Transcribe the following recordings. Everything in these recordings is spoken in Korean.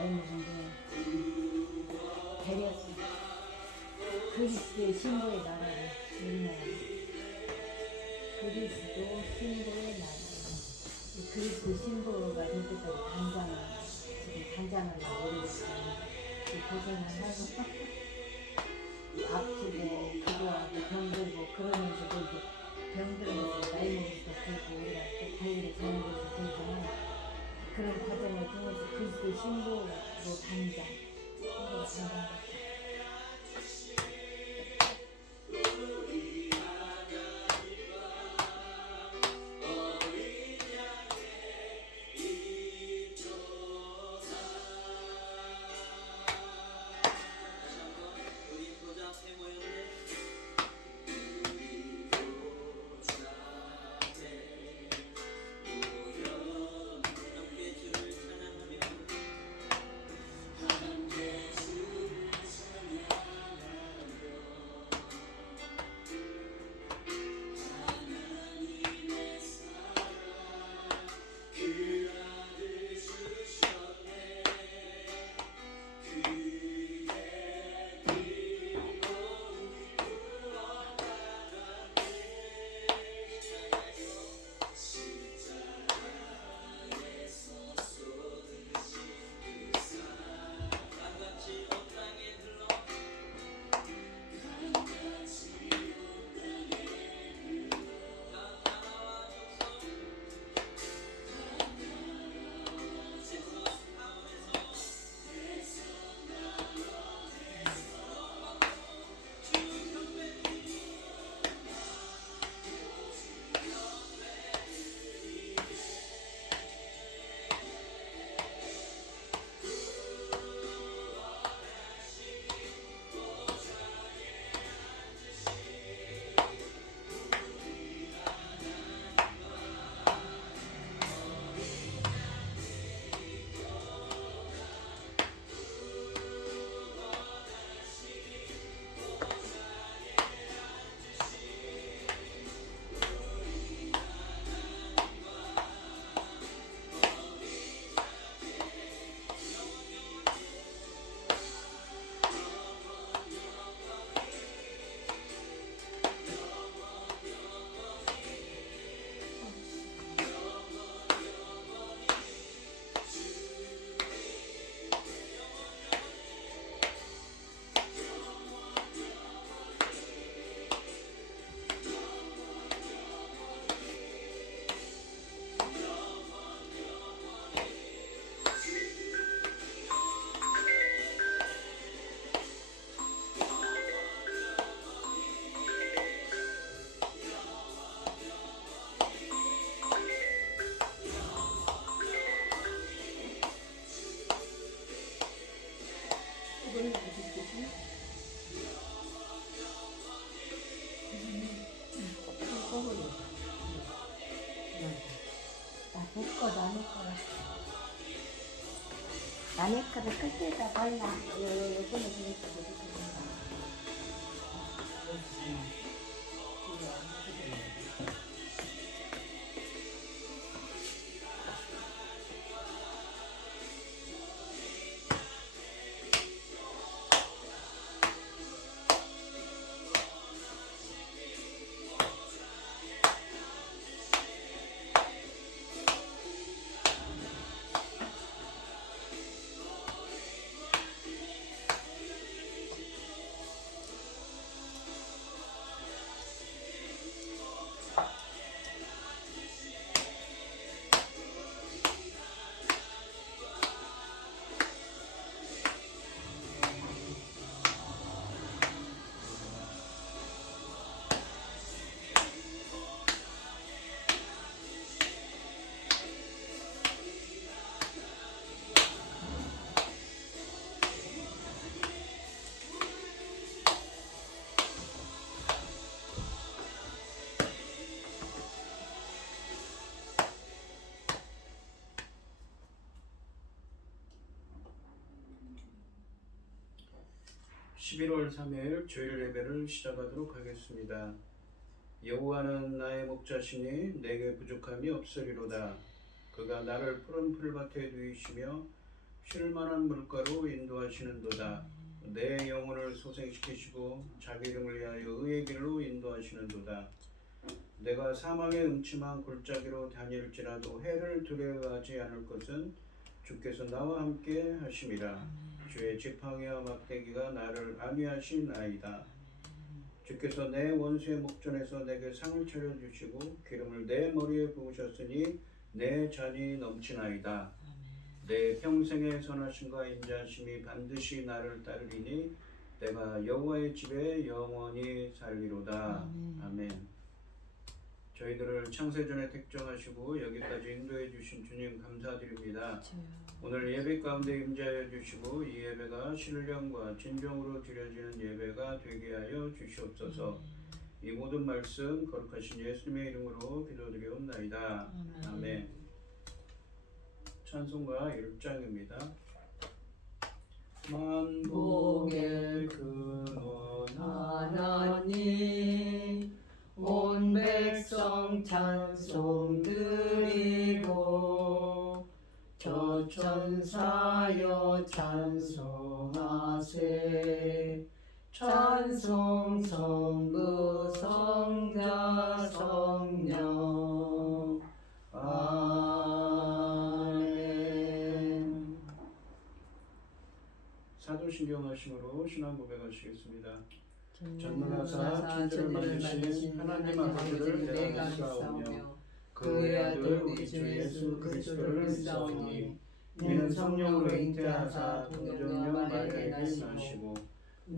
나이 먹은 게 배렸어. 그리스도의 신부의 나라를 우리나라. 그리스도 신부의 나라. 그리스도 신부가 될 때까지 지금 단장을 하고 고생을 하고 아프고 기도하고 병들고 그러면서도 이제 병들면서 나이 먹어서 들고 우리가 또 관리를 잘못해서 들잖아요. 그런 과정을 통해서 그리스도 신부로 단장, 신부가 단장. 남의 거를 끌 때다 발라. 요거는 그렇게 (11월 3일) 주일 예배를 시작하도록 하겠습니다. 여호와는 나의 목자시니 내게 부족함이 없으리로다. 그가 나를 푸른 풀밭에 누이시며 쉴만한 물가로 인도하시는도다. 내 영혼을 소생시키시고 자기 이름을 위하여 의의 길로 인도하시는도다. 내가 사망의 음침한 골짜기로 다닐지라도 해를 두려워하지 않을 것은 주께서 나와 함께 하심이라. 주의 지팡이와 막대기가 나를 안위하시나이다. 주께서 내 원수의 목전에서 내게 상을 차려주시고 기름을 내 머리에 부으셨으니 내 잔이 넘치나이다. 내 평생의 선하심과 인자하심이 반드시 나를 따르리니 내가 여호와의 집에 영원히 살리로다. 아멘. 저희들을 창세전에 택정하시고 여기까지 인도해 주신 주님 감사드립니다. 오늘 예배 가운데 임재하여 주시고 이 예배가 신령과 진정으로 드려지는 예배가 되게 하여 주시옵소서. 이 모든 말씀 거룩하신 예수님의 이름으로 기도드리옵나이다. 아멘. 찬송가 1장입니다. 만복의 근원 하나님 온 백성 찬송 드리고 저천사여 찬송하세. 찬송 성부 성자 성령 아멘. 사도신경 하심으로 신앙 고백하시겠습니다. 전능하사 천지를 만드신 하나님 아버지를 내가 믿사오며 그의 아들 우리 주 예수 그리스도를 믿사오니 이는 성령으로 잉태하사 동정녀 마리아에게 나시고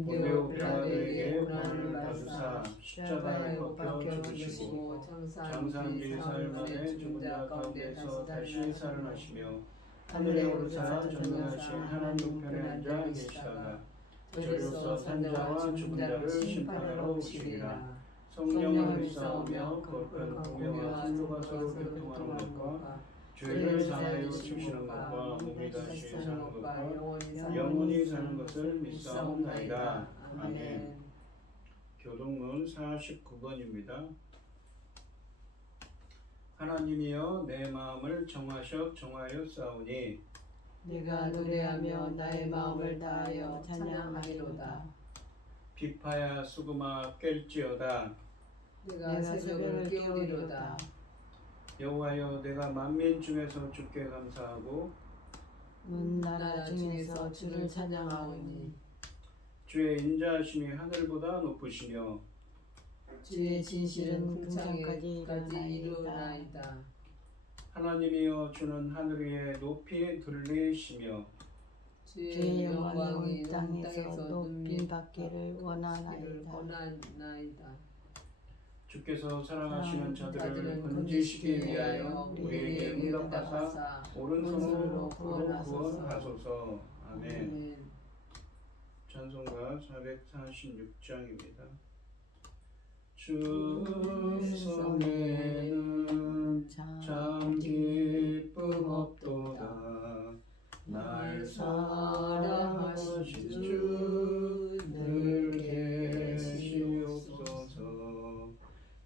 본디오 빌라도에게 고난을 받으사 십자가에 못 박혀 죽으시고 장사한 지 사흘 만에 죽은 자 가운데서 다시 살아나시며 하늘에 오르사 전능하신 하나님 우편에 앉아 계시다가 저리로서 산자와 죽은 자를 심판하러 오시리라. 성령을 믿사오며 거룩한 공회와 성도가 서로 교통하는 것과 죄를 사하여 주시는 것과 몸이 다시 사는 것과 영원히 사는 것을 믿사옵나이다. 아멘. 교동문 49번입니다. 하나님이여 내 마음을 정하여 싸우니 내가 노래하며 나의 마음을 다하여 찬양하리로다. 비파야 수금아 깰지어다. 내가 새벽을 깨우리로다. 여호와여 내가 만민 중에서 주께 감사하고 문 나라 중에서 주를 찬양하오니 주의 인자하심이 하늘보다 높으시며 주의 진실은 궁창까지 이루나이다. 하나님이여 주는 하늘 위에 높이 들리시며 주의 영광이 땅에서 높이 받기를 원하나이다. 주께서 사랑하시는 자들을 건지시기 위하여 우리에게 응답하사 오른손으로 구원하소서. 아멘. 찬송가 446장입니다. 주 성에는 참 기쁨 없도다. 날 사랑하신 주 늘 계시옵소서.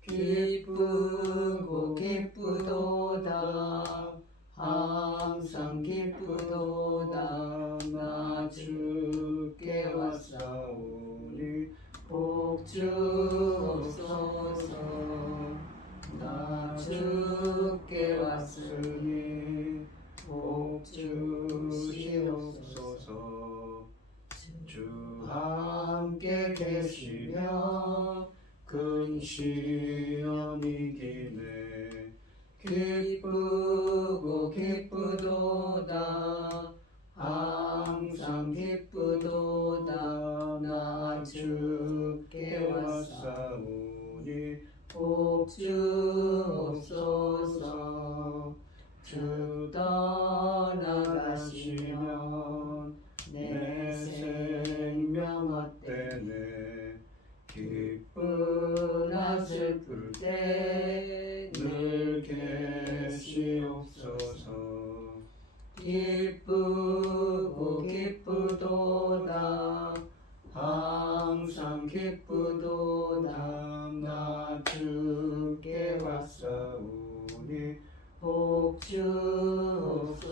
기쁘고 기쁘도다. 항상 기쁘도다. 나 주께 왔사오니 복 주옵소서. 나 주께 왔으니 복 주시옵소서. 주 함께 계시며 근시연 이기네. 기쁘고 기쁘도다. 항상 기쁘도다. 나 주께 왔사오니 복 주옵소서. 주 떠나가시면 내 생명 헛되네. 기쁘나 슬플 때 늘 계시옵소서. 기쁘고 기쁘도다. 항상 기쁘도다. 나 주께 왔사오니 복 주옵소서.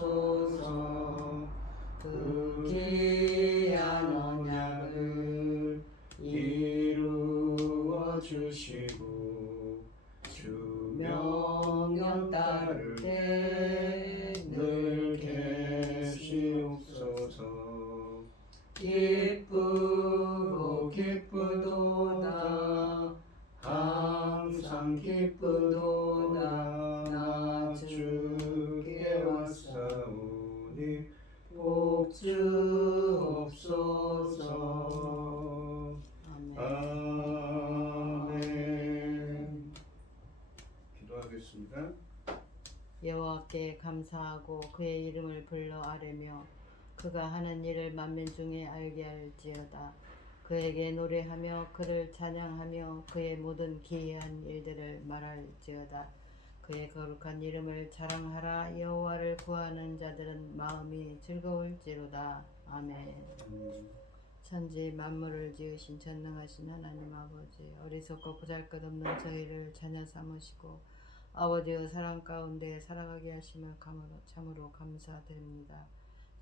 구하오니 복주옵소서. 아멘. 기도하겠습니다. 여호와께 감사하고 그의 이름을 불러 아뢰며 그가 하는 일을 만민 중에 알게 할지어다. 그에게 노래하며 그를 찬양하며 그의 모든 기이한 일들을 말할지어다. 그의 거룩한 이름을 자랑하라. 여호와를 구하는 자들은 마음이 즐거울지로다. 아멘. 천지 만물을 지으신 전능하신 하나님 아버지, 어리석고 보잘것없는 저희를 자녀 삼으시고 아버지의 사랑 가운데 살아가게 하심을 참으로 감사드립니다.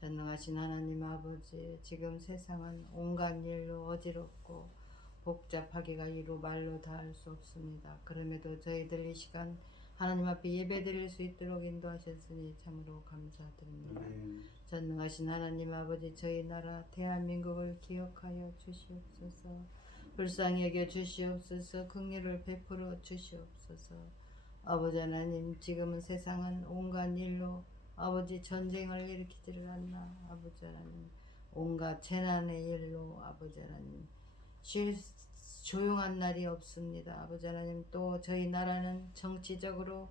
전능하신 하나님 아버지, 지금 세상은 온갖 일로 어지럽고 복잡하기가 이루 말로 다할 수 없습니다. 그럼에도 저희들 이 시간 하나님 앞에 예배드릴 수 있도록 인도하셨으니 참으로 감사드립니다. 전능하신 하나님 아버지, 저희 나라 대한민국을 기억하여 주시옵소서. 불쌍히 여겨 주시옵소서. 긍휼을 베풀어 주시옵소서. 아버지 하나님, 지금은 세상은 온갖 일로 아버지 전쟁을 일으키지를 않나. 아버지 하나님, 온갖 재난의 일로 아버지 하나님 조용한 날이 없습니다. 아버지 하나님, 또 저희 나라는 정치적으로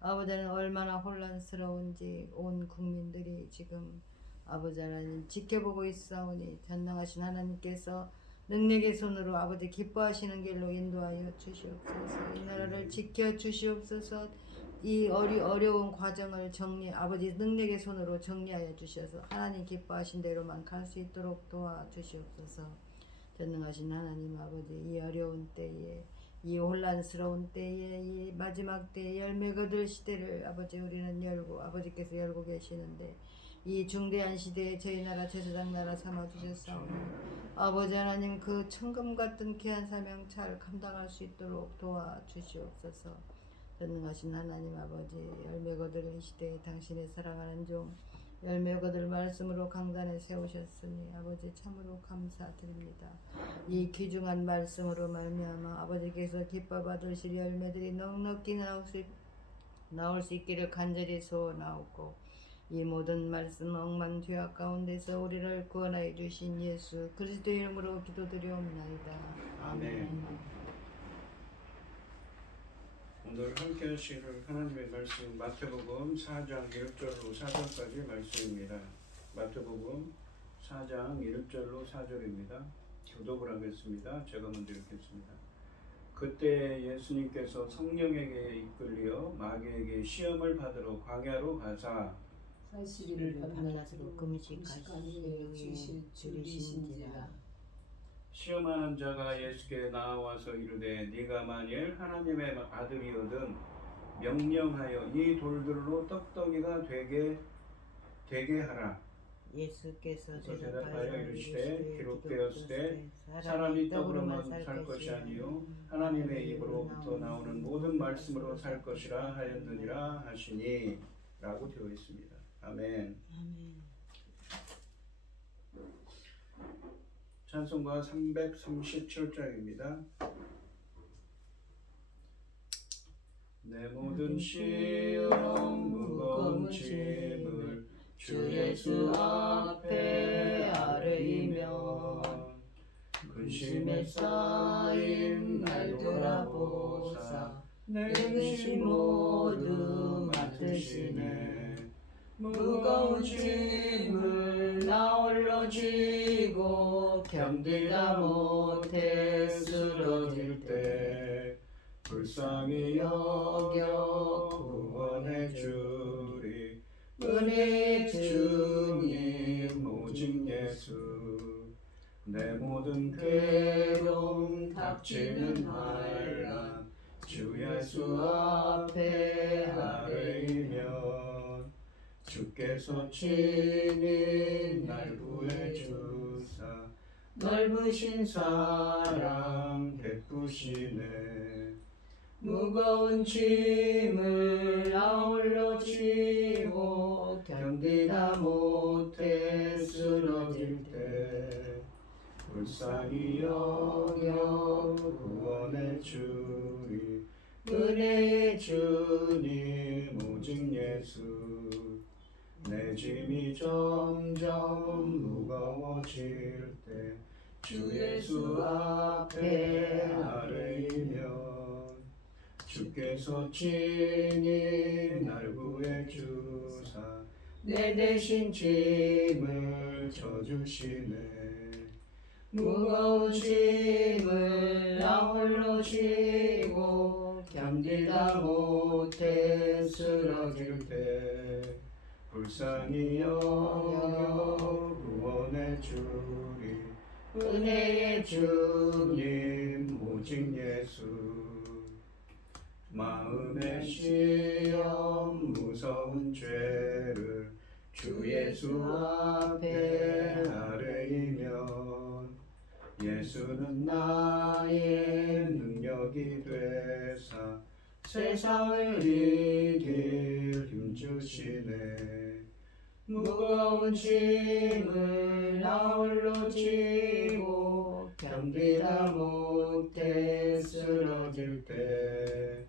아버지는 얼마나 혼란스러운지 온 국민들이 지금 아버지 하나님 지켜보고 있사오니 전능하신 하나님께서 능력의 손으로 아버지 기뻐하시는 길로 인도하여 주시옵소서. 이 나라를 지켜 주시옵소서. 이 어려운 과정을 아버지 능력의 손으로 정리하여 주셔서 하나님 기뻐하신 대로만 갈 수 있도록 도와주시옵소서. 전능하신 하나님 아버지, 이 어려운 때에, 이 혼란스러운 때에, 이 마지막 때에 열매 거둘 시대를 아버지 우리는 열고 아버지께서 열고 계시는데, 이 중대한 시대에 저희 나라 제사장 나라 삼아 주셨사오니 아버지 하나님, 그 천금 같은 귀한 사명 잘 감당할 수 있도록 도와주시옵소서. 전능하신 하나님 아버지, 열매 거둘 이 시대에 당신의 사랑하는 종 열매 거둘 말씀으로 강단에 세우셨으니 아버지 참으로 감사드립니다. 이 귀중한 말씀으로 말미암아 아버지께서 기뻐 받으실 열매들이 넉넉히 나올 수 있기를 간절히 소원하옵고, 이 모든 말씀 억만 죄악 가운데서 우리를 구원하여 주신 예수 그리스도의 이름으로 기도드리옵나이다. 아멘. 오늘 함께 하실 하나님의 말씀 마태복음 4장 1절로 4절까지 말씀입니다. 마태복음 4장 1절로 4절입니다. 교독을 하겠습니다. 제가 먼저 읽겠습니다. 그때 예수님께서 성령에게 이끌려 마귀에게 시험을 받으러 광야로 가사 40일을 밤낮으로 금식하시니 줄이신지라. 시험하는 자가 예수께 나와서 이르되 네가 만일 하나님의 아들이거든 명령하여 이 돌들로 떡덩이가 되게 하라. 예수께서 대답하여 이르시되 기록되었으되 사람이 떡으로만 살 것이 아니요 하나님의 입으로부터 나오는 모든 말씀으로 살 것이라 하였느니라 하시니 라고 되어 있습니다. 아멘. 찬송가 337장입니다. 내 모든 시험 무거운 짐을 주 예수 앞에 아뢰이며 근심에 쌓인 날 돌아보사 내 근심 모두 맡으시네. 무거운 짐을 나 홀로 지고 견디다 못해 쓰러질 때 불쌍히 여겨 구원해 주리. 은혜의 주님 오직 예수. 내 모든 괴로움 닥치는 환난 주 예수 앞에 아뢰이며 주께서 친히 날 구해주사 넓으신 사랑 베푸시네. 무거운 짐을 나 홀로 지고 견디다 못해 쓰러질 때 불쌍히 여겨 구원해 주리. 은혜의 주님 오직 예수. 내 짐이 점점 무거워질 때 주 예수 앞에 아뢰이면 주께서 친히 날 구해 주사 내 대신 짐을 져주시네. 무거운 짐을 나 홀로 지고 견디다 못해 쓰러질 때 불쌍히 여겨 구원해 주리 은혜의 주님 오직 예수. 마음의 시험 무서운 죄를 주 예수 앞에 아뢰이면 예수는 나의 능력이 되사 세상을 이길 힘주시네. 무거운 짐을 나 홀로 지고 견디다 못해 쓰러질 때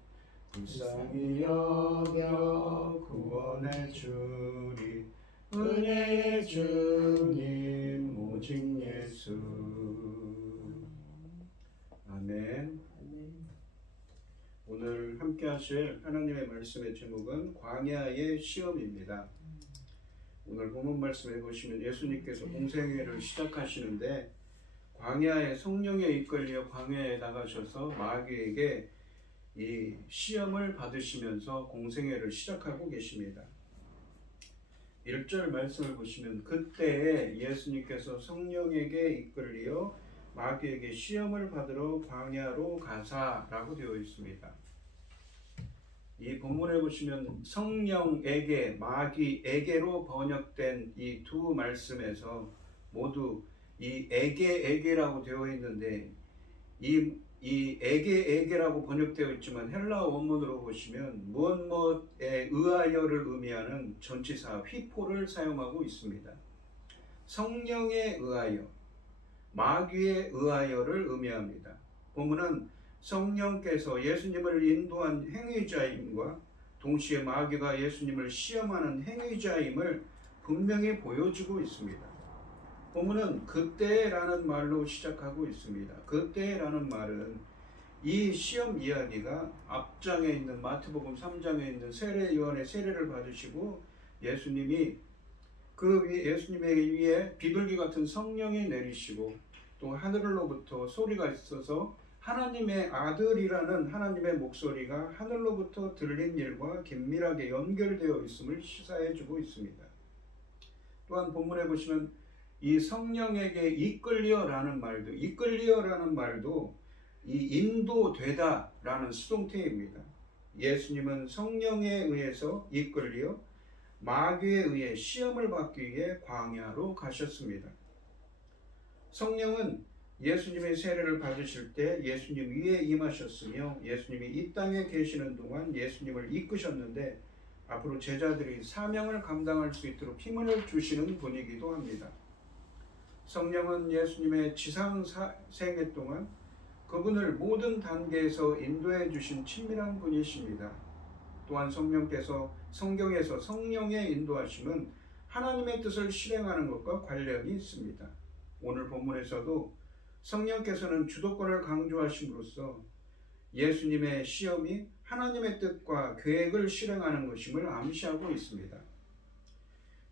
불쌍히 여겨 구원해 주리 은혜의 주님 오직 예수. 아멘. 오늘 함께 하실 하나님의 말씀의 제목은 광야의 시험입니다. 오늘 본문 말씀에 보시면 예수님께서 공생애를 시작하시는데 광야의 성령에 이끌려 광야에 나가셔서 마귀에게 이 시험을 받으시면서 공생애를 시작하고 계십니다. 1절 말씀을 보시면 그때에 예수님께서 성령에게 이끌려 마귀에게 시험을 받으러 광야로 가사라고 되어 있습니다. 이 본문에 보시면 성령에게 마귀에게로 번역된 이 두 말씀에서 모두 이 에게라고 되어 있는데 이 에게라고 번역되어 있지만 헬라어 원문으로 보시면 무엇에 의하여를 의미하는 전치사 휘포를 사용하고 있습니다. 성령에 의하여, 마귀에 의하여를 의미합니다. 본문은 성령께서 예수님을 인도한 행위자임과 동시에 마귀가 예수님을 시험하는 행위자임을 분명히 보여주고 있습니다. 본문은 그때라는 말로 시작하고 있습니다. 그때라는 말은 이 시험 이야기가 앞장에 있는 마태복음 3장에 있는 세례 요한의 세례를 받으시고 예수님이 예수님의 위에 비둘기 같은 성령이 내리시고 또 하늘로부터 소리가 있어서 하나님의 아들이라는 하나님의 목소리가 하늘로부터 들린 일과 긴밀하게 연결되어 있음을 시사해주고 있습니다. 또한 본문에 보시면 이 성령에게 이끌려라는 말도 이 인도되다라는 수동태입니다. 예수님은 성령에 의해서 이끌려 마귀에 의해 시험을 받기 위해 광야로 가셨습니다. 성령은 예수님의 세례를 받으실 때 예수님 위에 임하셨으며 예수님이 이 땅에 계시는 동안 예수님을 이끄셨는데 앞으로 제자들이 사명을 감당할 수 있도록 힘을 주시는 분이기도 합니다. 성령은 예수님의 지상 생애 동안 그분을 모든 단계에서 인도해 주신 친밀한 분이십니다. 또한 성령께서 성경에서 성령의 인도하심은 하나님의 뜻을 실행하는 것과 관련이 있습니다. 오늘 본문에서도 성령께서는 주도권을 강조하심으로써 예수님의 시험이 하나님의 뜻과 계획을 실행하는 것임을 암시하고 있습니다.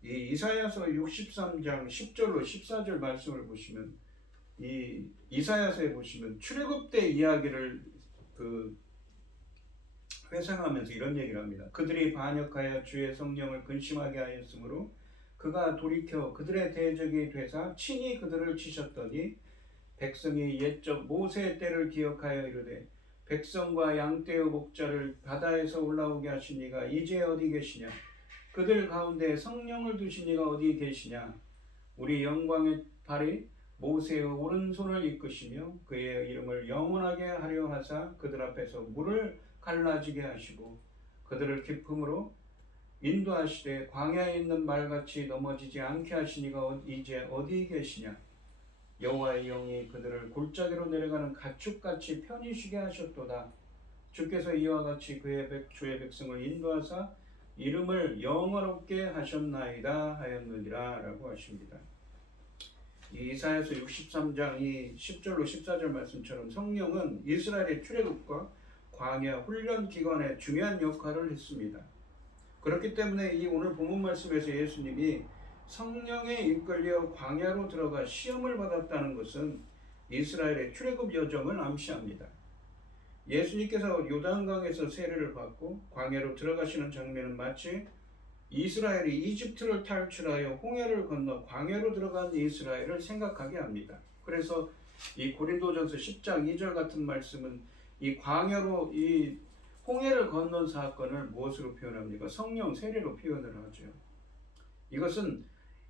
이 이사야서 63장 10절로 14절 말씀을 보시면 이 이사야서에 보시면 출애굽 때 이야기를 회상하면서 이런 얘기를 합니다. 그들이 반역하여 주의 성령을 근심하게 하였으므로 그가 돌이켜 그들의 대적이 되사 친히 그들을 치셨더니 백성이 옛적 모세의 때를 기억하여 이르되 백성과 양떼의 목자를 바다에서 올라오게 하신 이가 이제 어디 계시냐? 그들 가운데 성령을 두신 이가 어디 계시냐? 우리 영광의 발이 모세의 오른손을 이끄시며 그의 이름을 영원하게 하려 하사 그들 앞에서 물을 갈라지게 하시고 그들을 기품으로 인도하시되 광야에 있는 말같이 넘어지지 않게 하신 이가 이제 어디 계시냐? 여호와의 영이 그들을 골짜기로 내려가는 가축같이 편히 쉬게 하셨도다. 주께서 이와 같이 주의 백성을 인도하사 이름을 영원롭게 하셨나이다 하였느니라 라고 하십니다. 이 이사야서 63장 이 10절로 14절 말씀처럼 성령은 이스라엘의 출애굽과 광야 훈련 기간에 중요한 역할을 했습니다. 그렇기 때문에 이 오늘 본문 말씀에서 예수님이 성령에 이끌려 광야로 들어가 시험을 받았다는 것은 이스라엘의 출애굽 여정을 암시합니다. 예수님께서 요단강에서 세례를 받고 광야로 들어가시는 장면은 마치 이스라엘이 이집트를 탈출하여 홍해를 건너 광야로 들어간 이스라엘을 생각하게 합니다. 그래서 이 고린도전서 10장 2절 같은 말씀은 이 광야로 이 홍해를 건넌 사건을 무엇으로 표현합니까? 성령 세례로 표현을 하죠. 이것은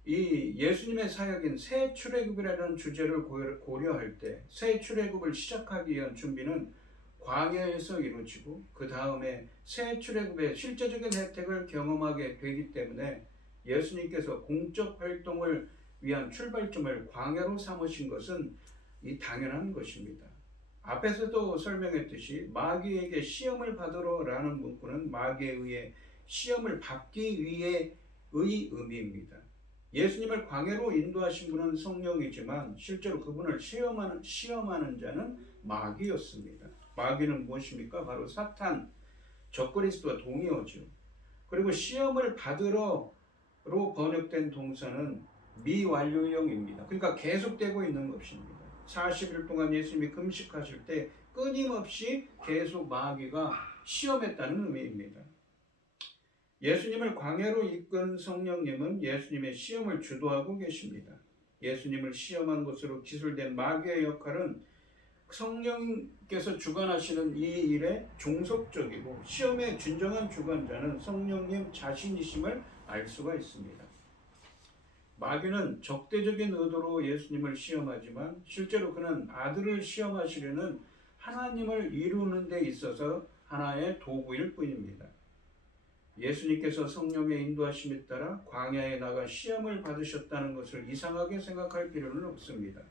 이 예수님의 사역인 새 출애굽이라는 주제를 고려할 때 새 출애굽을 시작하기 위한 준비는 광야에서 이루어지고 그 다음에 새 출애굽의 실제적인 혜택을 경험하게 되기 때문에 예수님께서 공적 활동을 위한 출발점을 광야로 삼으신 것은 이 당연한 것입니다. 앞에서도 설명했듯이 마귀에게 시험을 받으러라는 문구는 마귀에 의해 시험을 받기 위해의 의미입니다. 예수님을 광야로 인도하신 분은 성령이지만 실제로 그분을 시험하는 자는 마귀였습니다. 마귀는 무엇입니까? 바로 사탄, 적그리스도와 동의어죠. 그리고 시험을 받으러로 번역된 동사는 미완료형입니다. 그러니까 계속되고 있는 것입니다. 40일 동안 예수님이 금식하실 때 끊임없이 계속 마귀가 시험했다는 의미입니다. 예수님을 광야로 이끈 성령님은 예수님의 시험을 주도하고 계십니다. 예수님을 시험한 것으로 기술된 마귀의 역할은 성령께서 주관하시는 이 일에 종속적이고 시험의 진정한 주관자는 성령님 자신이심을 알 수가 있습니다. 마귀는 적대적인 의도로 예수님을 시험하지만 실제로 그는 아들을 시험하시려는 하나님을 이루는 데 있어서 하나의 도구일 뿐입니다. 예수님께서 성령의 인도하심에 따라 광야에 나가 시험을 받으셨다는 것을 이상하게 생각할 필요는 없습니다.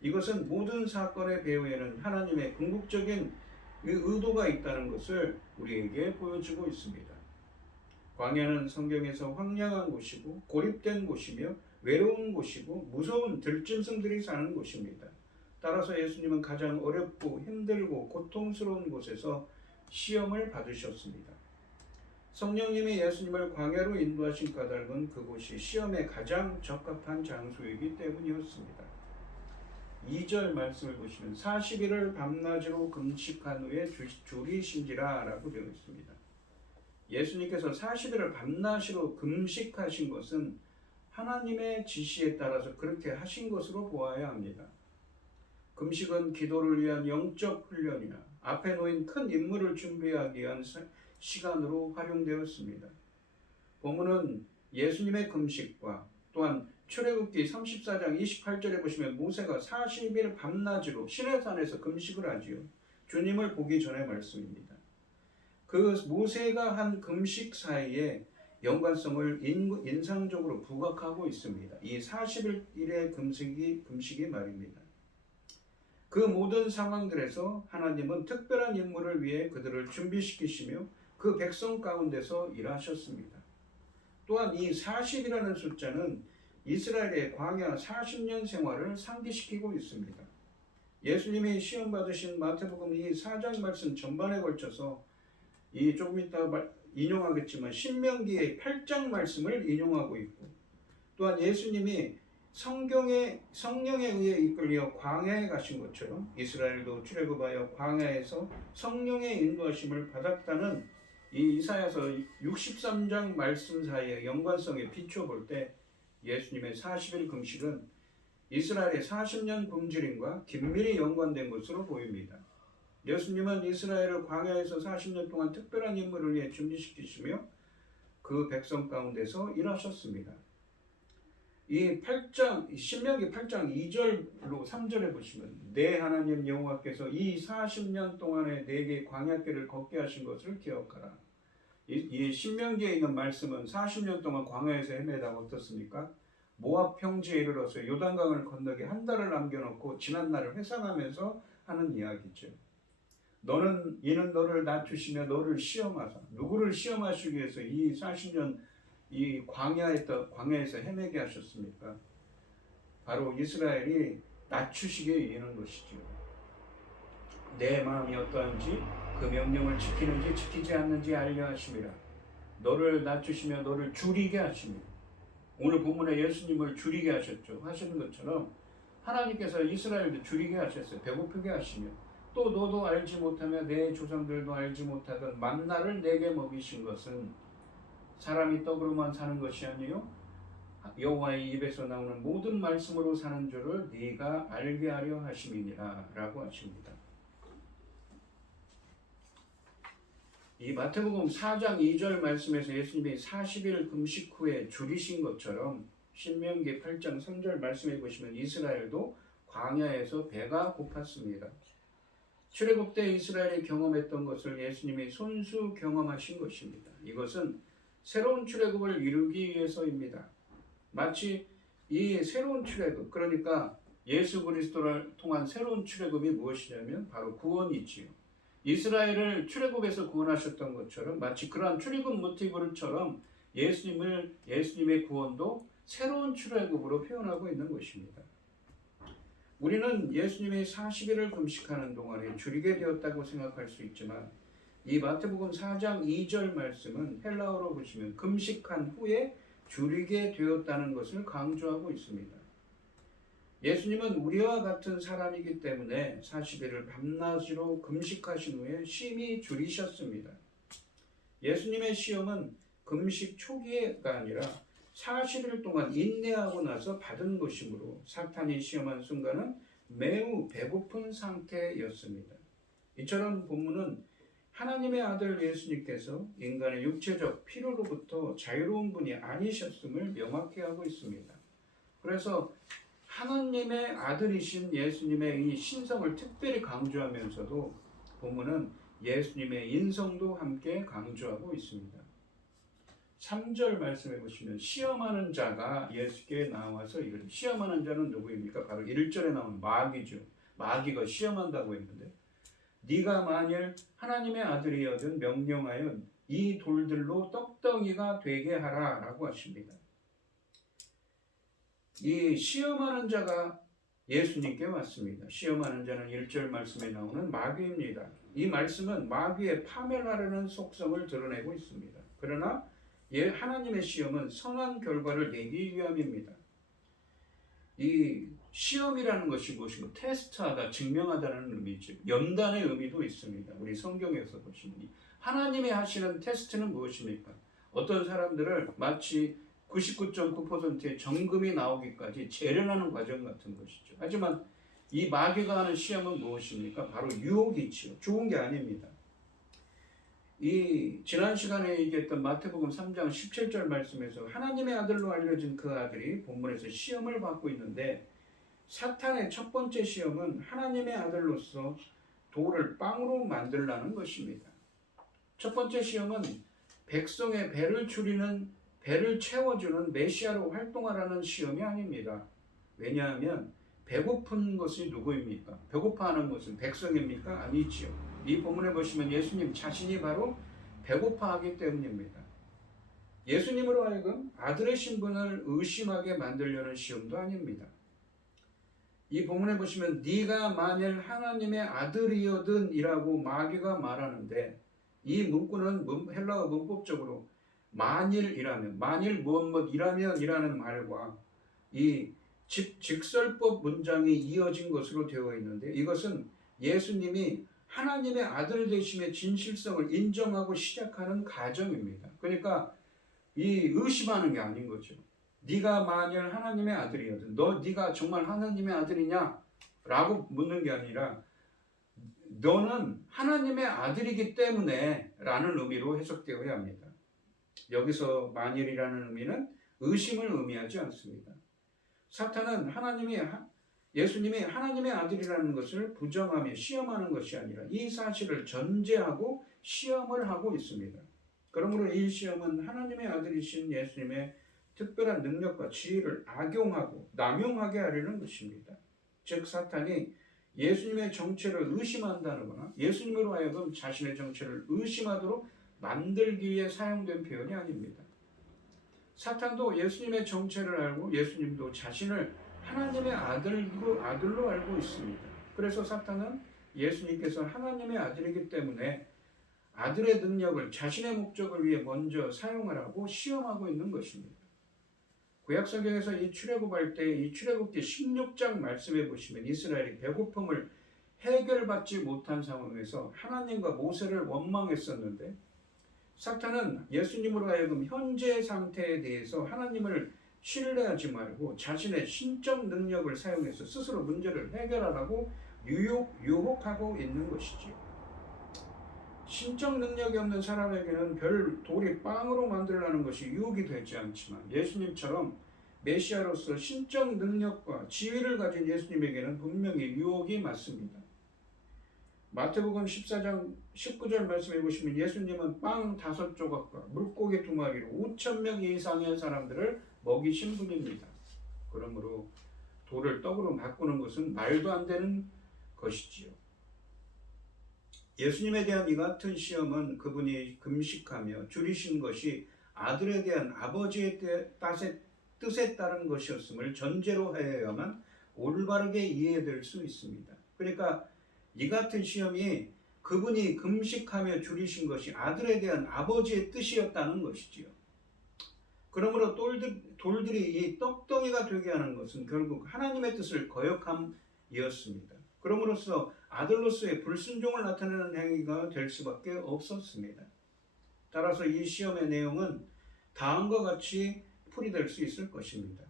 이것은 모든 사건의 배후에는 하나님의 궁극적인 의도가 있다는 것을 우리에게 보여주고 있습니다. 광야는 성경에서 황량한 곳이고 고립된 곳이며 외로운 곳이고 무서운 들짐승들이 사는 곳입니다. 따라서 예수님은 가장 어렵고 힘들고 고통스러운 곳에서 시험을 받으셨습니다. 성령님이 예수님을 광야로 인도하신 까닭은 그곳이 시험에 가장 적합한 장소이기 때문이었습니다. 2절 말씀을 보시면 40일을 밤낮으로 금식한 후에 줄이신지라 라고 되어 있습니다. 예수님께서 40일을 밤낮으로 금식하신 것은 하나님의 지시에 따라서 그렇게 하신 것으로 보아야 합니다. 금식은 기도를 위한 영적 훈련이나 앞에 놓인 큰 임무를 준비하기 위한 시간으로 활용되었습니다. 본문은 예수님의 금식과 또한 출애굽기 34장 28절에 보시면 모세가 40일 밤낮으로 시내산에서 금식을 하지요. 주님을 보기 전의 말씀입니다. 그 모세가 한 금식 사이에 연관성을 인상적으로 부각하고 있습니다. 이 40일의 금식이 말입니다. 그 모든 상황들에서 하나님은 특별한 임무를 위해 그들을 준비시키시며 그 백성 가운데서 일하셨습니다. 또한 이 40이라는 숫자는 이스라엘의 광야 40년 생활을 상기시키고 있습니다. 예수님이 시험 받으신 마태복음 이 4장 말씀 전반에 걸쳐서 이 조금 이따 인용하겠지만 신명기의 8장 말씀을 인용하고 있고 또한 예수님이 성령에 의해 이끌려 광야에 가신 것처럼 이스라엘도 출애굽하여 광야에서 성령의 인도하심을 받았다는 이 이사야서 63장 말씀 사이의 연관성에 비춰볼 때 예수님의 40일 금식은 이스라엘의 40년 굶주림과 긴밀히 연관된 것으로 보입니다. 예수님은 이스라엘을 광야에서 40년 동안 특별한 임무를 위해 준비시키시며 그 백성 가운데서 일하셨습니다. 이 신명기 8장 2절로 3절에 보시면 내 하나님 여호와께서 이 40년 동안에 내게 광야길을 걷게 하신 것을 기억하라. 이 신명기에 있는 말씀은 40년 동안 광야에서 헤매다가 어떻습니까? 모압 평지에 이르러서 요단강을 건너게 한 달을 남겨놓고 지난 날을 회상하면서 하는 이야기죠. 이는 너를 낮추시며 너를 시험하사. 누구를 시험하시기 위해서 이 40년 이 광야에서 헤매게 하셨습니까? 바로 이스라엘이 낮추시게 위한 것이죠. 내 마음이 어떠한지 그 명령을 지키는지 지키지 않는지 알려 하심이라. 너를 낮추시며 너를 줄이게 하시며. 오늘 본문에 예수님을 줄이게 하셨죠. 하시는 것처럼 하나님께서 이스라엘도 줄이게 하셨어요. 배고프게 하시며 또 너도 알지 못하며 내 조상들도 알지 못하던 만나를 내게 먹이신 것은 사람이 떡으로만 사는 것이 아니요 여호와의 입에서 나오는 모든 말씀으로 사는 줄을 네가 알게 하려 하심이니라 라고 하십니다. 이 마태복음 4장 2절 말씀에서 예수님이 40일 금식 후에 줄이신 것처럼 신명기 8장 3절 말씀해 보시면 이스라엘도 광야에서 배가 고팠습니다. 출애굽 때 이스라엘이 경험했던 것을 예수님이 손수 경험하신 것입니다. 이것은 새로운 출애굽을 이루기 위해서입니다. 마치 이 새로운 출애굽, 그러니까 예수 그리스도를 통한 새로운 출애굽이 무엇이냐면 바로 구원이지요. 이스라엘을 출애굽에서 구원하셨던 것처럼 마치 그러한 출애굽 모티브처럼 예수님의 구원도 새로운 출애굽으로 표현하고 있는 것입니다. 우리는 예수님이 40일을 금식하는 동안에 줄이게 되었다고 생각할 수 있지만 이 마태복음 4장 2절 말씀은 헬라어로 보시면 금식한 후에 줄이게 되었다는 것을 강조하고 있습니다. 예수님은 우리와 같은 사람이기 때문에 40일을 밤낮으로 금식하신 후에 심히 줄이셨습니다. 예수님의 시험은 금식 초기가 아니라 40일 동안 인내하고 나서 받은 것이므로 사탄이 시험한 순간은 매우 배고픈 상태였습니다. 이처럼 본문은 하나님의 아들 예수님께서 인간의 육체적 필요로부터 자유로운 분이 아니셨음을 명확히 하고 있습니다. 그래서 하나님의 아들이신 예수님의 이 신성을 특별히 강조하면서도 본문은 예수님의 인성도 함께 강조하고 있습니다. 3절 말씀해 보시면 시험하는 자가 예수께 나와서 이르되, 시험하는 자는 누구입니까? 바로 1절에 나오는 마귀죠. 마귀가 시험한다고 했는데 네가 만일 하나님의 아들이여든 명령하여 이 돌들로 떡덩이가 되게 하라 라고 하십니다. 이 시험하는 자가 예수님께 왔습니다. 시험하는 자는 1절 말씀에 나오는 마귀입니다. 이 말씀은 마귀의 파멸하려는 속성을 드러내고 있습니다. 그러나 하나님의 시험은 선한 결과를 내기 위함입니다. 이 시험이라는 것이 무엇이고 테스트하다, 증명하다는 의미죠. 연단의 의미도 있습니다. 우리 성경에서 보시면 하나님이 하시는 테스트는 무엇입니까? 어떤 사람들을 마치 99.9%의 정금이 나오기까지 재련하는 과정 같은 것이죠. 하지만 이 마귀가 하는 시험은 무엇입니까? 바로 유혹이지요. 좋은 게 아닙니다. 이 지난 시간에 얘기했던 마태복음 3장 17절 말씀에서 하나님의 아들로 알려진 그 아들이 본문에서 시험을 받고 있는데 사탄의 첫 번째 시험은 하나님의 아들로서 돌을 빵으로 만들라는 것입니다. 첫 번째 시험은 백성의 배를 채워주는 메시아로 활동하라는 시험이 아닙니다. 왜냐하면 배고픈 것이 누구입니까? 배고파하는 것은 백성입니까? 아니지요. 이 본문에 보시면 예수님 자신이 바로 배고파하기 때문입니다. 예수님으로 하여금 아들의 신분을 의심하게 만들려는 시험도 아닙니다. 이 본문에 보시면 네가 만일 하나님의 아들이거든 이라고 마귀가 말하는데 이 문구는 헬라어 문법적으로 만일이라면, 만일 무엇이라면 이라는 말과 이 직설법 문장이 이어진 것으로 되어 있는데 이것은 예수님이 하나님의 아들 되심의 진실성을 인정하고 시작하는 과정입니다. 그러니까 이 의심하는 게 아닌 거죠. 네가 만일 하나님의 아들이거든, 네가 정말 하나님의 아들이냐? 라고 묻는 게 아니라 너는 하나님의 아들이기 때문에 라는 의미로 해석되어야 합니다. 여기서 만일이라는 의미는 의심을 의미하지 않습니다. 사탄은 예수님이 하나님의 아들이라는 것을 부정하며 시험하는 것이 아니라 이 사실을 전제하고 시험을 하고 있습니다. 그러므로 이 시험은 하나님의 아들이신 예수님의 특별한 능력과 지혜를 악용하고 남용하게 하려는 것입니다. 즉 사탄이 예수님의 정체를 의심한다거나 예수님으로 하여금 자신의 정체를 의심하도록 만들기 위해 사용된 표현이 아닙니다. 사탄도 예수님의 정체를 알고 예수님도 자신을 하나님의 아들로 알고 있습니다. 그래서 사탄은 예수님께서 하나님의 아들이기 때문에 아들의 능력을 자신의 목적을 위해 먼저 사용하라고 시험하고 있는 것입니다. 구약성경에서 이 출애굽할 때 이 출애굽기 16장 말씀해 보시면 이스라엘이 배고픔을 해결받지 못한 상황에서 하나님과 모세를 원망했었는데 사탄은 예수님으로 하여금 현재 상태에 대해서 하나님을 신뢰하지 말고 자신의 신적 능력을 사용해서 스스로 문제를 해결하라고 유혹하고 있는 것이지요. 신적 능력이 없는 사람에게는 별 돌이 빵으로 만들라는 것이 유혹이 되지 않지만 예수님처럼 메시아로서 신적 능력과 지위를 가진 예수님에게는 분명히 유혹이 맞습니다. 마태복음 14장 19절 말씀해 보시면 예수님은 빵 5조각과 물고기 2마리로 5,000명 이상의 사람들을 먹이신 분입니다. 그러므로 돌을 떡으로 바꾸는 것은 말도 안 되는 것이지요. 예수님에 대한 이 같은 시험은 그분이 금식하며 줄이신 것이 아들에 대한 아버지의 뜻에 따른 것이었음을 전제로 하여야만 올바르게 이해될 수 있습니다. 그러니까 이 같은 시험이 그분이 금식하며 줄이신 것이 아들에 대한 아버지의 뜻이었다는 것이지요. 그러므로 돌들이 이 떡덩이가 되게 하는 것은 결국 하나님의 뜻을 거역함이었습니다. 그러므로써 아들로서의 불순종을 나타내는 행위가 될 수밖에 없었습니다. 따라서 이 시험의 내용은 다음과 같이 풀이될 수 있을 것입니다.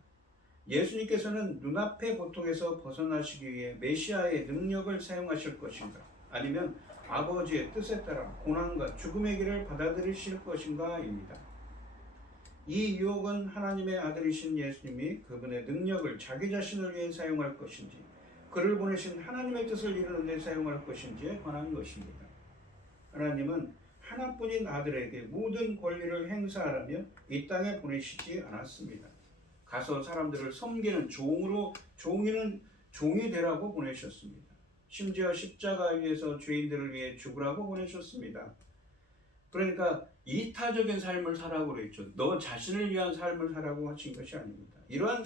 예수님께서는 눈앞의 고통에서 벗어나시기 위해 메시아의 능력을 사용하실 것인가? 아니면 아버지의 뜻에 따라 고난과 죽음의 길을 받아들이실 것인가입니다. 이 유혹은 하나님의 아들이신 예수님이 그분의 능력을 자기 자신을 위해 사용할 것인지 그를 보내신 하나님의 뜻을 이루는 데 사용할 것인지에 관한 것입니다. 하나님은 하나뿐인 아들에게 모든 권리를 행사하라며 이 땅에 보내시지 않았습니다. 가서 사람들을 섬기는 종이 되라고 보내셨습니다. 심지어 십자가 위에서 죄인들을 위해 죽으라고 보내셨습니다. 그러니까 이타적인 삶을 살라고 그랬죠. 너 자신을 위한 삶을 살라고 하신 것이 아닙니다. 이러한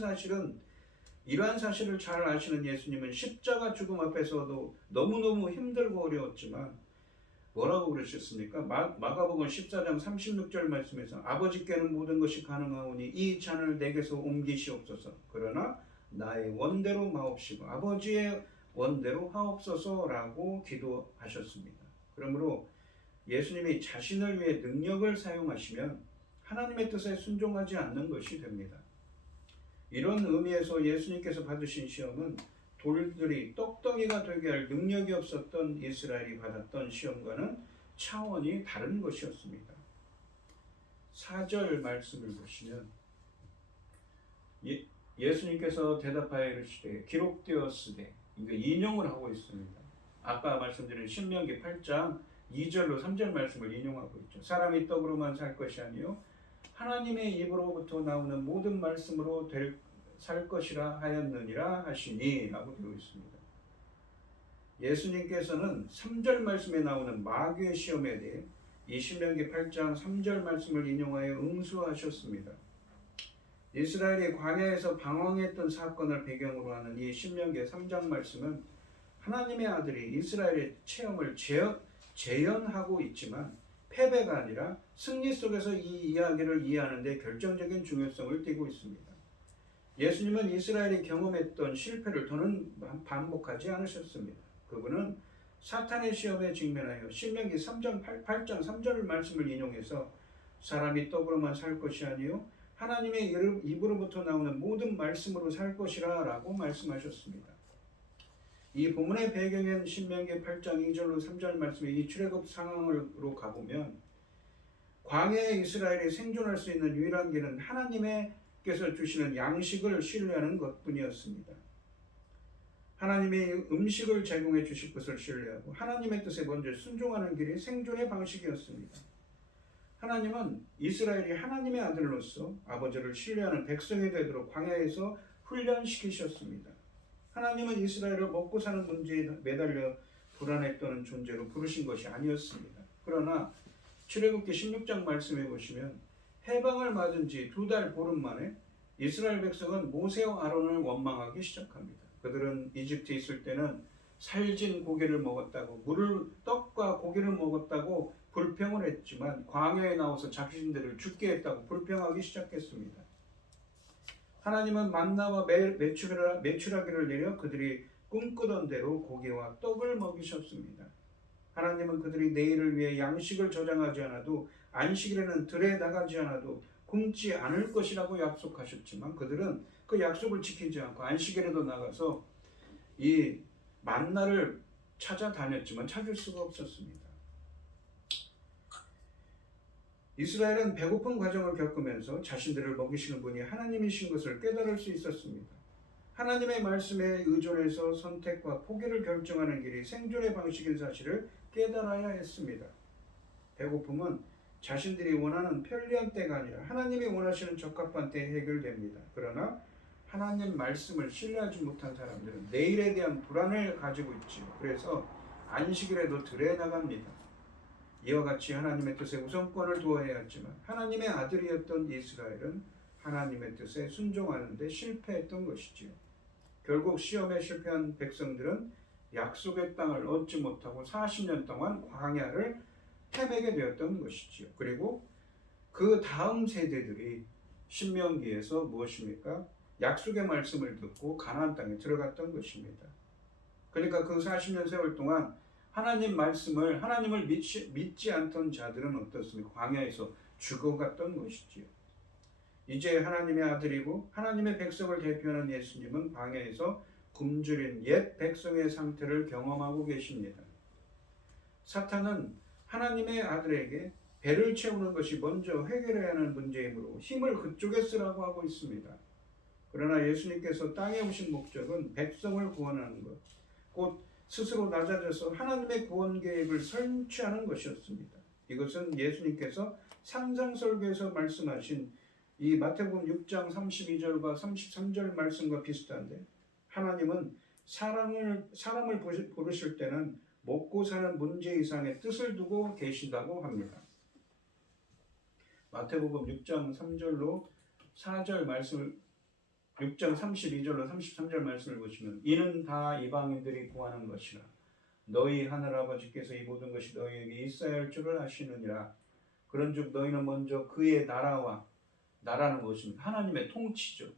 사실을 잘 아시는 예수님은 십자가 죽음 앞에서도 너무너무 힘들고 어려웠지만 뭐라고 그러셨습니까? 마가복음 14장 36절 말씀에서 아버지께는 모든 것이 가능하오니 이 잔을 내게서 옮기시옵소서. 그러나 나의 원대로 마옵시고 아버지의 원대로 하옵소서라고 기도하셨습니다. 그러므로 예수님이 자신을 위해 능력을 사용하시면 하나님의 뜻에 순종하지 않는 것이 됩니다. 이런 의미에서 예수님께서 받으신 시험은 돌들이 떡덩이가 되게 할 능력이 없었던 이스라엘이 받았던 시험과는 차원이 다른 것이었습니다. 4절 말씀을 보시면 예수님께서 대답하여 이르시되 기록되었으되 이거 인용을 하고 있습니다. 아까 말씀드린 신명기 8장 2절로 3절 말씀을 인용하고 있죠. 사람이 떡으로만 살 것이 아니요 하나님의 입으로부터 나오는 모든 말씀으로 살 것이라 하였느니라 하시니 라고 되어 있습니다. 예수님께서는 3절 말씀에 나오는 마귀의 시험에 대해 이 신명기 8장 3절 말씀을 인용하여 응수하셨습니다. 이스라엘이 광야에서 방황했던 사건을 배경으로 하는 이 신명기 3장 말씀은 하나님의 아들이 이스라엘의 체험을 재현하고 있지만 패배가 아니라 승리 속에서 이 이야기를 이해하는 데 결정적인 중요성을 띠고 있습니다. 예수님은 이스라엘이 경험했던 실패를 더는 반복하지 않으셨습니다. 그분은 사탄의 시험에 직면하여 신명기 8장 3절 말씀을 인용해서 사람이 떡으로만 살 것이 아니요 하나님의 입으로부터 나오는 모든 말씀으로 살 것이라 라고 말씀하셨습니다. 이 본문의 배경인 신명기 8장 2절로 3절 말씀의 이 출애굽 상황으로 가보면 광야의 이스라엘이 생존할 수 있는 유일한 길은 하나님께서 주시는 양식을 신뢰하는 것뿐이었습니다. 하나님의 음식을 제공해 주실 것을 신뢰하고 하나님의 뜻에 먼저 순종하는 길이 생존의 방식이었습니다. 하나님은 이스라엘이 하나님의 아들로서 아버지를 신뢰하는 백성이 되도록 광야에서 훈련시키셨습니다. 하나님은 이스라엘을 먹고 사는 문제에 매달려 불안에 떠는 존재로 부르신 것이 아니었습니다. 그러나 출애굽기 16장 말씀해 보시면 해방을 맞은 지 2달 보름 만에 이스라엘 백성은 모세와 아론을 원망하기 시작합니다. 그들은 이집트에 있을 때는 살진 고기를 먹었다고, 떡과 고기를 먹었다고 불평을 했지만 광야에 나와서 자신들을 죽게 했다고 불평하기 시작했습니다. 하나님은 만나와 메추라기를 내려 그들이 꿈꾸던 대로 고기와 떡을 먹이셨습니다. 하나님은 그들이 내일을 위해 양식을 저장하지 않아도 안식일에는 들에 나가지 않아도 굶지 않을 것이라고 약속하셨지만 그들은 그 약속을 지키지 않고 안식일에도 나가서 이 만나를 찾아다녔지만 찾을 수가 없었습니다. 이스라엘은 배고픈 과정을 겪으면서 자신들을 먹이시는 분이 하나님이신 것을 깨달을 수 있었습니다. 하나님의 말씀에 의존해서 선택과 포기를 결정하는 길이 생존의 방식인 사실을 깨달아야 했습니다. 배고픔은 자신들이 원하는 편리한 때가 아니라 하나님이 원하시는 적합한 때에 해결됩니다. 그러나 하나님 말씀을 신뢰하지 못한 사람들은 내일에 대한 불안을 가지고 있지요. 그래서 안식일에도 들에 나갑니다. 이와 같이 하나님의 뜻에 우선권을 두어야 했지만 하나님의 아들이었던 이스라엘은 하나님의 뜻에 순종하는 데 실패했던 것이지요. 결국 시험에 실패한 백성들은 약속의 땅을 얻지 못하고 40년 동안 광야를 헤매게 되었던 것이지요. 그리고 그 다음 세대들이 신명기에서 무엇입니까? 약속의 말씀을 듣고 가나안 땅에 들어갔던 것입니다. 그러니까 그 40년 세월 동안 하나님을 믿지 않던 자들은 어떻습니까? 광야에서 죽어갔던 것이지요. 이제 하나님의 아들이고 하나님의 백성을 대표하는 예수님은 광야에서 굶주린 옛 백성의 상태를 경험하고 계십니다. 사탄은 하나님의 아들에게 배를 채우는 것이 먼저 해결해야 하는 문제이므로 힘을 그쪽에 쓰라고 하고 있습니다. 그러나 예수님께서 땅에 오신 목적은 백성을 구원하는 것, 곧 스스로 낮아져서 하나님의 구원 계획을 성취하는 것이었습니다. 이것은 예수님께서 산상설교에서 말씀하신 이 마태복음 6장 32절과 33절 말씀과 비슷한데, 하나님은 사람을 부르실 때는 먹고 사는 문제 이상의 뜻을 두고 계신다고 합니다. 마태복음 6장 3절로 4절 말씀을 6장 32절로 33절 말씀을 보시면 이는 다 이방인들이 구하는 것이라 너희 하늘아버지께서 이 모든 것이 너희에게 있어야 할 줄을 아시느니라. 그런즉 너희는 먼저 그의 나라는 무엇입니까? 하나님의 통치죠.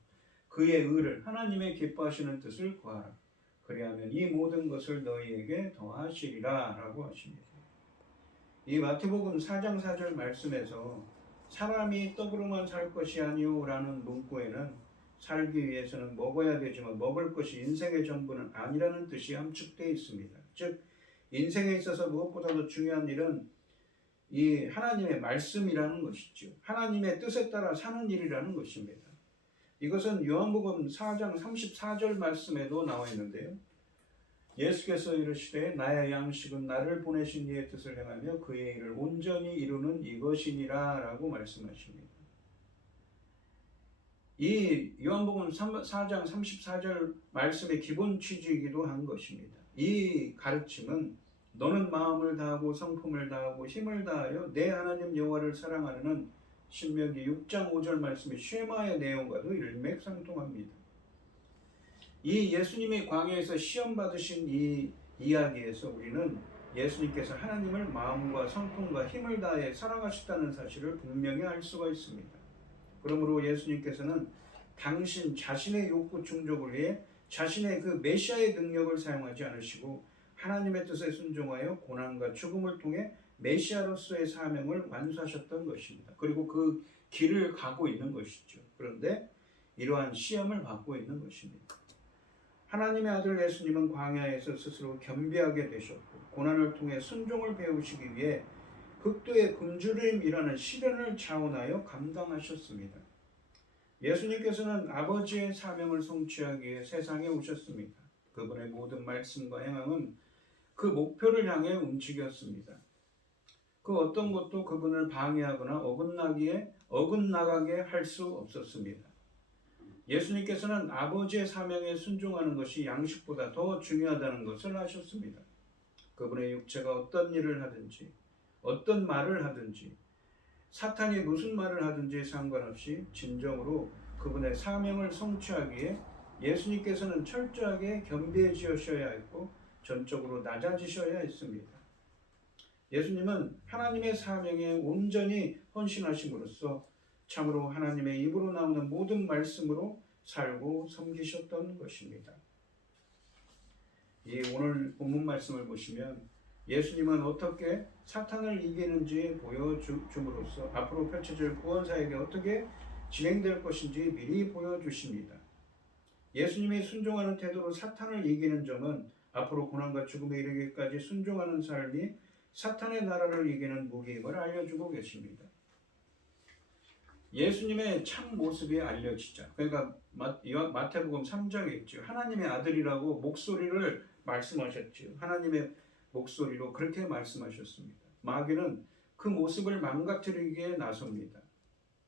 그의 의를, 하나님의 기뻐하시는 뜻을 구하라. 그리하면 이 모든 것을 너희에게 더하시리라 라고 하십니다. 이 마태복음 4장 4절 말씀에서 사람이 떡으로만 살 것이 아니오 라는 문구에는 살기 위해서는 먹어야 되지만 먹을 것이 인생의 전부는 아니라는 뜻이 함축되어 있습니다. 즉 인생에 있어서 무엇보다도 중요한 일은 이 하나님의 말씀이라는 것이죠. 하나님의 뜻에 따라 사는 일이라는 것입니다. 이것은 요한복음 4장 34절 말씀에도 나와 있는데요. 예수께서 이르시되 나의 양식은 나를 보내신 이의 뜻을 행하며 그의 일을 온전히 이루는 이것이니라 라고 말씀하십니다. 이 요한복음 4장 34절 말씀의 기본 취지이기도 한 것입니다. 이 가르침은 너는 마음을 다하고 성품을 다하고 힘을 다하여 내 하나님 여호와를 사랑하려는 신명기 6장 5절 말씀의 쉐마의 내용과도 일맥상통합니다. 이 예수님이 광야에서 시험 받으신 이 이야기에서 우리는 예수님께서 하나님을 마음과 성품과 힘을 다해 사랑하셨다는 사실을 분명히 알 수가 있습니다. 그러므로 예수님께서는 당신 자신의 욕구 충족을 위해 자신의 그 메시아의 능력을 사용하지 않으시고 하나님의 뜻에 순종하여 고난과 죽음을 통해 메시아로서의 사명을 완수하셨던 것입니다. 그리고 그 길을 가고 있는 것이죠. 그런데 이러한 시험을 받고 있는 것입니다. 하나님의 아들 예수님은 광야에서 스스로 겸비하게 되셨고 고난을 통해 순종을 배우시기 위해 극도의 굶주림이라는 시련을 자원하여 감당하셨습니다. 예수님께서는 아버지의 사명을 성취하기 위해 세상에 오셨습니다. 그분의 모든 말씀과 행함은 그 목표를 향해 움직였습니다. 그 어떤 것도 그분을 방해하거나 어긋나게 할 수 없었습니다. 예수님께서는 아버지의 사명에 순종하는 것이 양식보다 더 중요하다는 것을 아셨습니다. 그분의 육체가 어떤 일을 하든지 어떤 말을 하든지 사탄이 무슨 말을 하든지 상관없이 진정으로 그분의 사명을 성취하기에 예수님께서는 철저하게 겸비해지셔야 했고 전적으로 낮아지셔야 했습니다. 예수님은 하나님의 사명에 온전히 헌신하심으로써 참으로 하나님의 입으로 나오는 모든 말씀으로 살고 섬기셨던 것입니다. 이 오늘 본문 말씀을 보시면 예수님은 어떻게 사탄을 이기는지 보여줌으로써 앞으로 펼쳐질 구원사역이 어떻게 진행될 것인지 미리 보여주십니다. 예수님이 순종하는 태도로 사탄을 이기는 점은 앞으로 고난과 죽음에 이르기까지 순종하는 삶이 사탄의 나라를 이기는 무기임을 알려주고 계십니다. 예수님의 참 모습이 알려지자, 그러니까 마태복음 3장에 있죠. 하나님의 아들이라고 목소리를 말씀하셨죠. 하나님의 목소리로 그렇게 말씀하셨습니다. 마귀는 그 모습을 망가뜨리기에 나섭니다.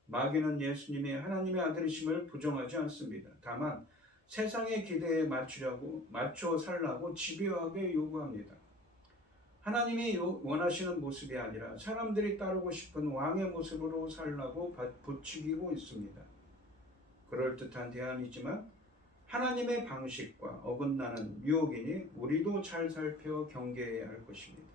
마귀는 예수님이 하나님의 아들이심을 부정하지 않습니다. 다만 세상의 기대에 맞춰 살라고 집요하게 요구합니다. 하나님이 원하시는 모습이 아니라 사람들이 따르고 싶은 왕의 모습으로 살라고 부추기고 있습니다. 그럴듯한 대안이지만 하나님의 방식과 어긋나는 유혹이니 우리도 잘 살펴 경계해야 할 것입니다.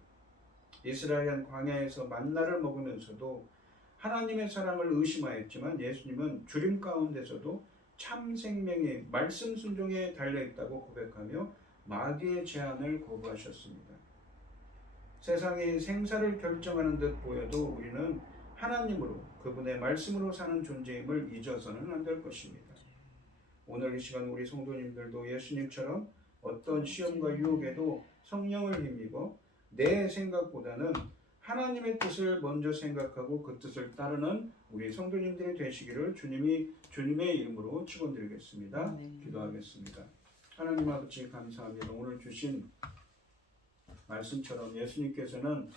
이스라엘은 광야에서 만나를 먹으면서도 하나님의 사랑을 의심하였지만 예수님은 주림 가운데서도 참 생명이 말씀 순종에 달려있다고 고백하며 마귀의 제안을 거부하셨습니다. 세상이 생사를 결정하는 듯 보여도 우리는 하나님으로 그분의 말씀으로 사는 존재임을 잊어서는 안 될 것입니다. 오늘 이 시간 우리 성도님들도 예수님처럼 어떤 시험과 유혹에도 성령을 힘입어 내 생각보다는 하나님의 뜻을 먼저 생각하고 그 뜻을 따르는 우리 성도님들이 되시기를 주님의 이름으로 축원드리겠습니다. 기도하겠습니다. 하나님 아버지 감사합니다. 오늘 주신 말씀처럼 예수님께서는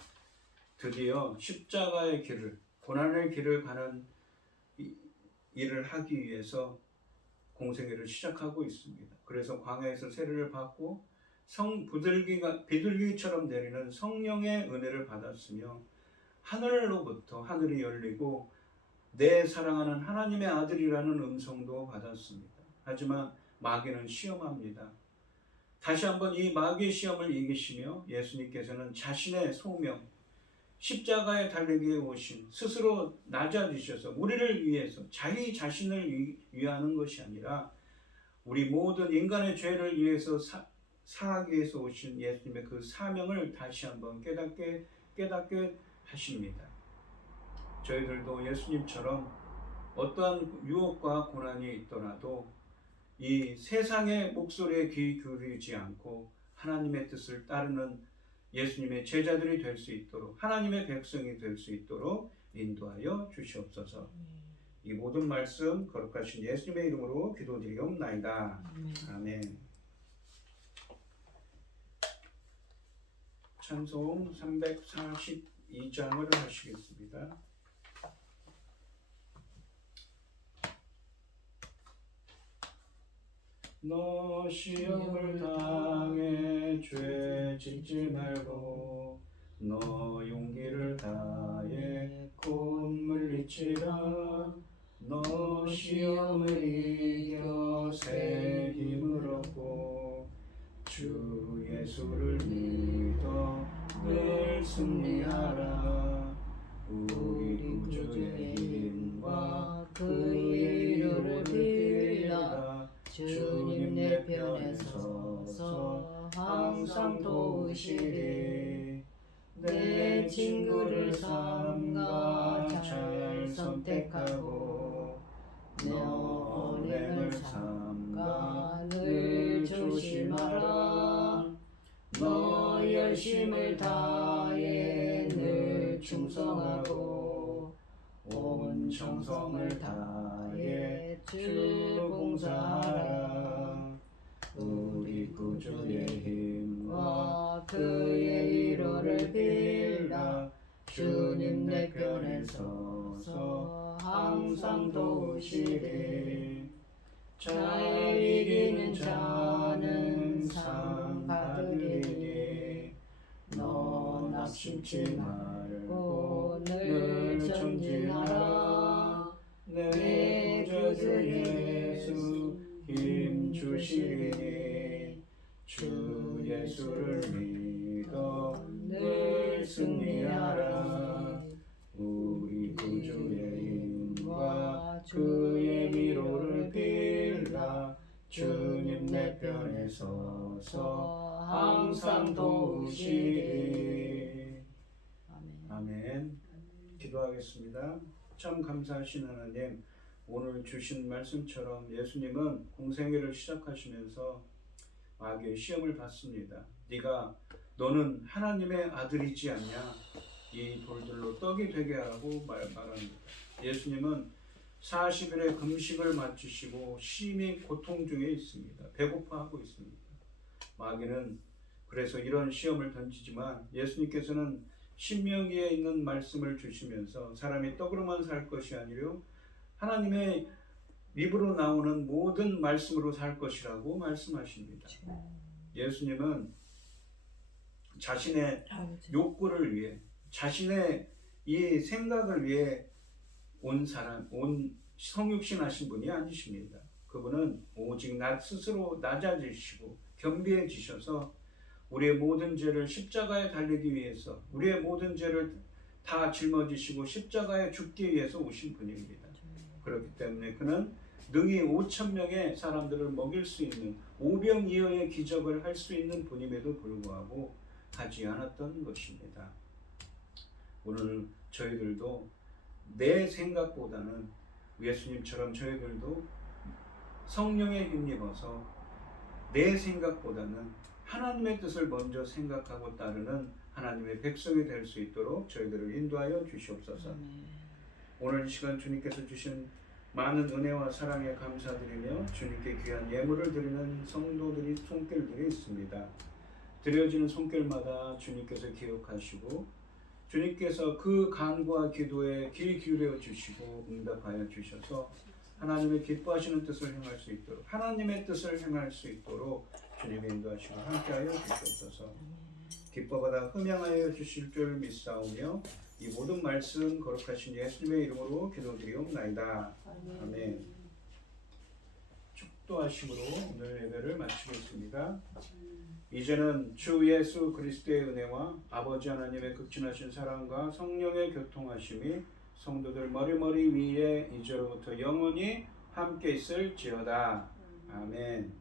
드디어 십자가의 길을, 고난의 길을 가는 일을 하기 위해서 공생애를 시작하고 있습니다. 그래서 광야에서 세례를 받고 비둘기처럼 내리는 성령의 은혜를 받았으며 하늘로부터 하늘이 열리고 내 사랑하는 하나님의 아들이라는 음성도 받았습니다. 하지만 마귀는 시험합니다. 다시 한번 이 마귀의 시험을 이기시며 예수님께서는 자신의 소명, 십자가에 달리기에 오신 스스로 낮아지셔서 우리를 위해서 자기 자신을 위하는 것이 아니라 우리 모든 인간의 죄를 위해서 사하기 위해서 오신 예수님의 그 사명을 다시 한번 깨닫게 하십니다. 저희들도 예수님처럼 어떠한 유혹과 고난이 있더라도 이 세상의 목소리에 귀 기울이지 않고 하나님의 뜻을 따르는 예수님의 제자들이 될 수 있도록 하나님의 백성이 될 수 있도록 인도하여 주시옵소서. 이 모든 말씀 거룩하신 예수님의 이름으로 기도드리옵나이다. 아멘. 찬송 342장을 하시겠습니다. 너 시험을 당해 죄 짓지 말고 너 용기를 다해 곧 물리치라. 너 시험을 이겨 새 힘을 얻고 주 예수를 믿어 늘 승리하라. 우리 구주의 힘과 그의 위로를 빌라. 주님 내 편에 서서 항상 도우시리. 내 친구를 삼가 잘 선택하고 너 언행을 삼가 늘 조심하라. 너 열심을 다해 늘 충성하고 온 정성을 다해 주 봉사하라. 우리 구주의 힘과 그의 위로를 빌라. 주님 내 편에 서서 항상 도우시리. 잘 이기는 자는 상 받으리니 너 낙심치 말고 늘 전진하라. 내 구주 예수 힘 주시리니 주 예수를 믿어 늘 승리하라. 우리 구주의 힘과 그의 위로를 빌라. 주님 내 편에 서서 항상 도우시리. 아멘. 기도하겠습니다. 참 감사하신 하나님, 오늘 주신 말씀처럼 예수님은 공생애를 시작하시면서 마귀의 시험을 받습니다. 너는 하나님의 아들이지 않냐? 이 돌들로 떡이 되게 하라고 말합니다. 예수님은 40일의 금식을 마치시고 심히 고통 중에 있습니다. 배고파하고 있습니다. 마귀는 그래서 이런 시험을 던지지만 예수님께서는 신명기에 있는 말씀을 주시면서 사람이 떡으로만 살 것이 아니라 하나님의 입으로 나오는 모든 말씀으로 살 것이라고 말씀하십니다. 예수님은 자신의 욕구를 위해, 자신의 이 생각을 위해 온 성육신 하신 분이 아니십니다. 그분은 오직 나 스스로 낮아지시고 겸비해지셔서 우리의 모든 죄를 십자가에 달리기 위해서, 우리의 모든 죄를 다 짊어지시고 십자가에 죽기 위해서 오신 분입니다. 그렇기 때문에 그는 능히 5,000명의 사람들을 먹일 수 있는 오병이어의 기적을 할 수 있는 분임에도 불구하고 하지 않았던 것입니다. 오늘 저희들도 내 생각보다는 예수님처럼 저희들도 성령에 힘입어서 내 생각보다는 하나님의 뜻을 먼저 생각하고 따르는 하나님의 백성이 될 수 있도록 저희들을 인도하여 주시옵소서. 오늘 이 시간 주님께서 주신 많은 은혜와 사랑에 감사드리며 주님께 귀한 예물을 드리는 성도들이 손길들이 있습니다. 드려지는 손길마다 주님께서 기억하시고 주님께서 그 간구와 기도에 귀 기울여 주시고 응답하여 주셔서 하나님의 기뻐하시는 뜻을 행할 수 있도록, 하나님의 뜻을 행할 수 있도록 주님의 인도하시고 함께하여 주시옵소서. 기뻐받아 흠양하여 주실 줄 믿사오며 이 모든 말씀 거룩하신 예수님의 이름으로 기도드리옵나이다. 아멘. 축도하심으로 오늘 예배를 마치겠습니다. 이제는 주 예수 그리스도의 은혜와 아버지 하나님의 극진하신 사랑과 성령의 교통하심이 성도들 머리머리 위에 이제로부터 영원히 함께 있을지어다. 아멘.